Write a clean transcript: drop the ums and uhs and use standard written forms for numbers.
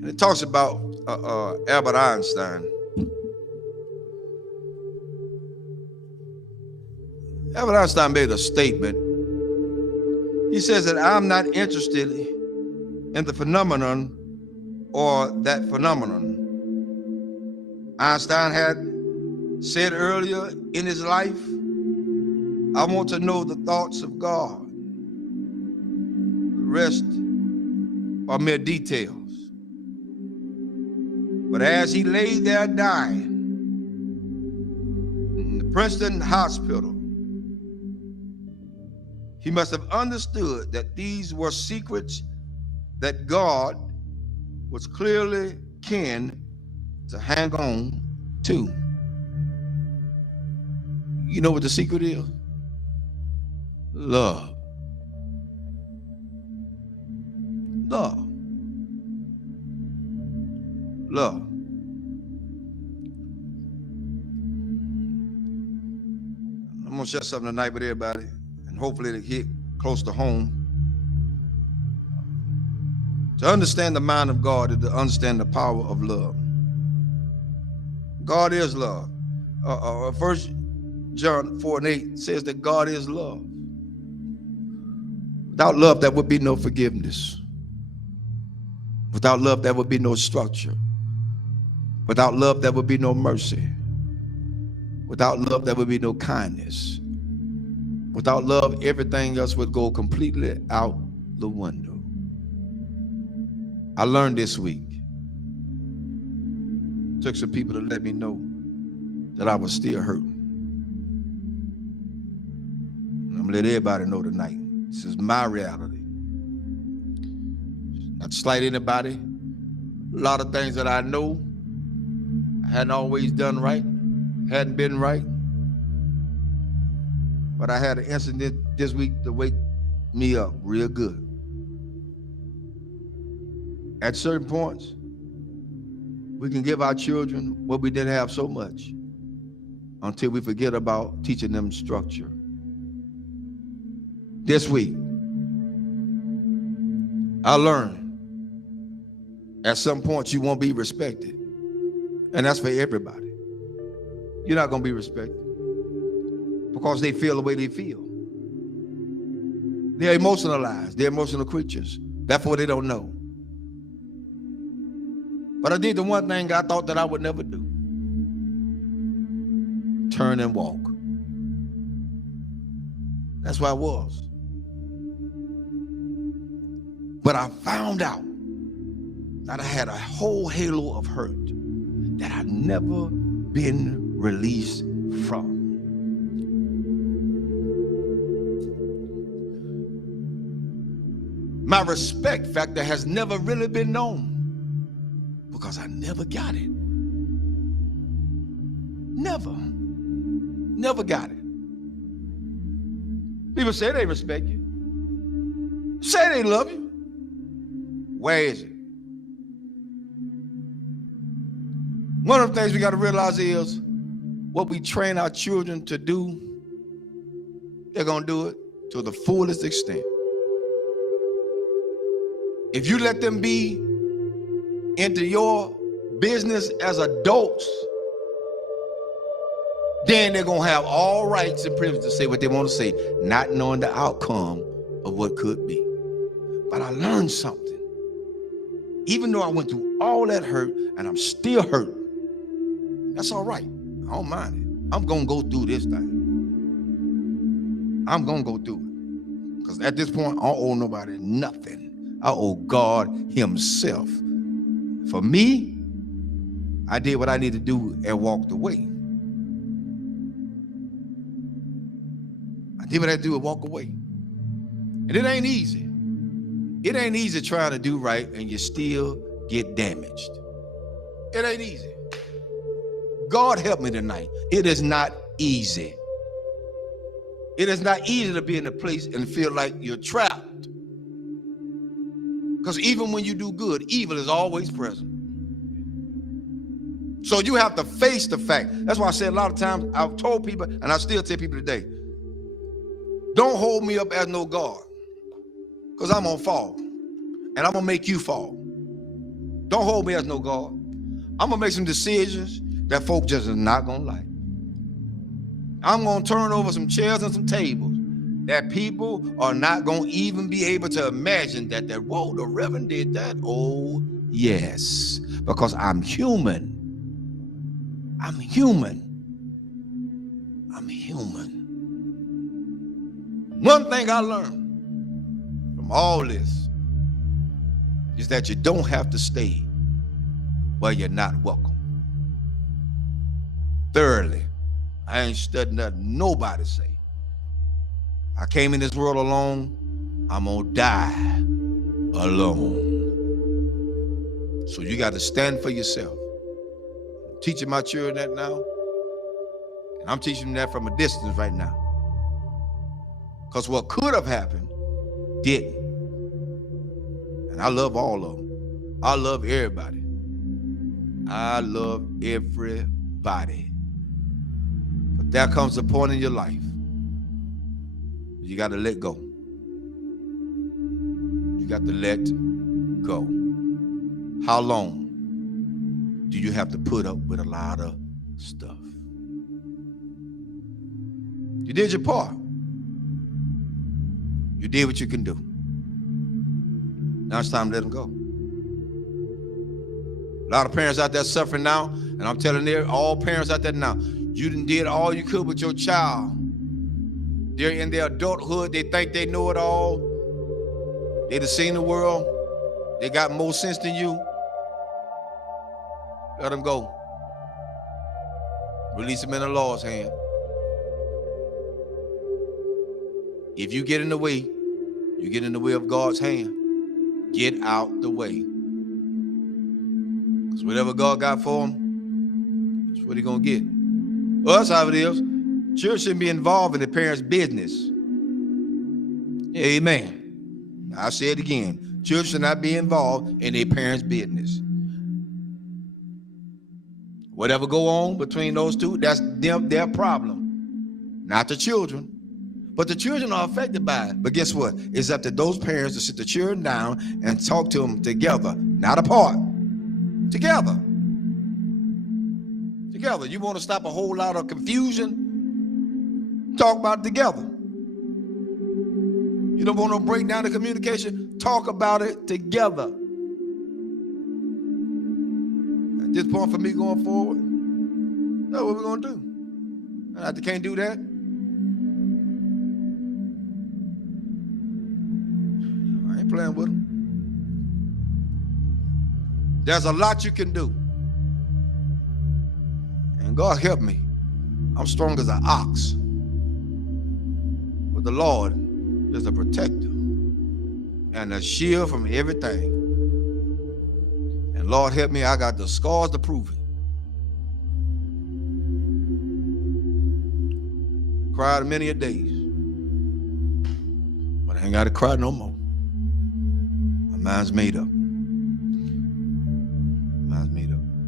And it talks about Albert Einstein. Albert Einstein made a statement. He says that I'm not interested in the phenomenon or that phenomenon. Einstein had said earlier in his life, I want to know the thoughts of God. The rest are mere details. But as he lay there dying in the Princeton hospital, he must have understood that these were secrets that God was clearly keen to hang on to. You know what the secret is? Love. Love. Love. I'm going to share something tonight with everybody, and hopefully it'll hit close to home. To understand the mind of God is to understand the power of love. God is love. 1 John 4:8 says that God is love. Without love, there would be no forgiveness. Without love, there would be no structure. Without love, there would be no mercy. Without love, there would be no kindness. Without love, everything else would go completely out the window. I learned this week. Took some people to let me know that I was still hurting. And I'm gonna let everybody know tonight. This is my reality. Not to slight anybody. A lot of things that I know I hadn't always done right, hadn't been right. But I had an incident this week to wake me up real good. At certain points, we can give our children what we didn't have so much until we forget about teaching them structure. This week, I learned at some point you won't be respected. And that's for everybody. You're not going to be respected because they feel the way they feel. They're emotionalized. They're emotional creatures. Therefore, they don't know. But I did the one thing I thought that I would never do. Turn and walk. That's where I was. But I found out that I had a whole halo of hurt that I'd never been released from. My respect factor has never really been known because I never got it. Never got it. People say they respect you. Say they love you. Where is it? One of the things we got to realize is what we train our children to do, they're going to do it to the fullest extent. If you let them be into your business as adults, then they're going to have all rights and privileges to say what they want to say, not knowing the outcome of what could be. But I learned something. Even though I went through all that hurt and I'm still hurting, that's all right. I don't mind it. I'm going to go through this thing. I'm going to go through it. Because at this point, I don't owe nobody nothing. I owe God himself. For me, I did what I needed to do and walked away. I did what I had to do and walk away. And it ain't easy. It ain't easy trying to do right and you still get damaged. It ain't easy. God help me tonight. It is not easy. It is not easy to be in a place and feel like you're trapped. Because even when you do good, evil is always present. So you have to face the fact. That's why I say a lot of times, I've told people, and I still tell people today, don't hold me up as no God. Because I'm going to fall. And I'm going to make you fall. Don't hold me as no God. I'm going to make some decisions that folk just is not going to like. I'm going to turn over some chairs and some tables that people are not going to even be able to imagine that, whoa, the Reverend did that. Oh, yes, because I'm human. I'm human. I'm human. One thing I learned from all this is that you don't have to stay where you're not welcome. Thirdly, I ain't studying nothing nobody say. I came in this world alone. I'm gonna die alone. So you got to stand for yourself. I'm teaching my children that now, and I'm teaching them that from a distance right now. Because what could have happened didn't. And I love all of them. I love everybody. I love everybody. But there comes a point in your life you got to let go. You got to let go. How long do you have to put up with a lot of stuff? You did your part. You did what you can do. Now it's time to let them go. A lot of parents out there suffering now, and I'm telling all parents out there now, you done did all you could with your child. They're in their adulthood. They think they know it all. They done seen the world. They got more sense than you. Let them go. Release them in the Lord's hand. If you get in the way, you get in the way of God's hand. Get out the way. Because whatever God got for them, that's what he's going to get. Well, that's how it is. Children shouldn't be involved in the parents' business. Amen. I'll say it again. Children should not be involved in their parents' business. Whatever go on between those two, that's their problem. Not the children. But the children are affected by it. But guess what? It's up to those parents to sit the children down and talk to them together, not apart. Together. Together. You want to stop a whole lot of confusion? Talk about it together. You don't want to break down the communication? Talk about it together. At this point for me going forward, that's what we're going to do. And if they can't do that, I ain't playing with them. There's a lot you can do. And God help me. I'm strong as an ox. But the Lord is a protector and a shield from everything. And Lord help me, I got the scars to prove it. Cried many a days. But I ain't got to cry no more. My mind's made up. Mind's made up.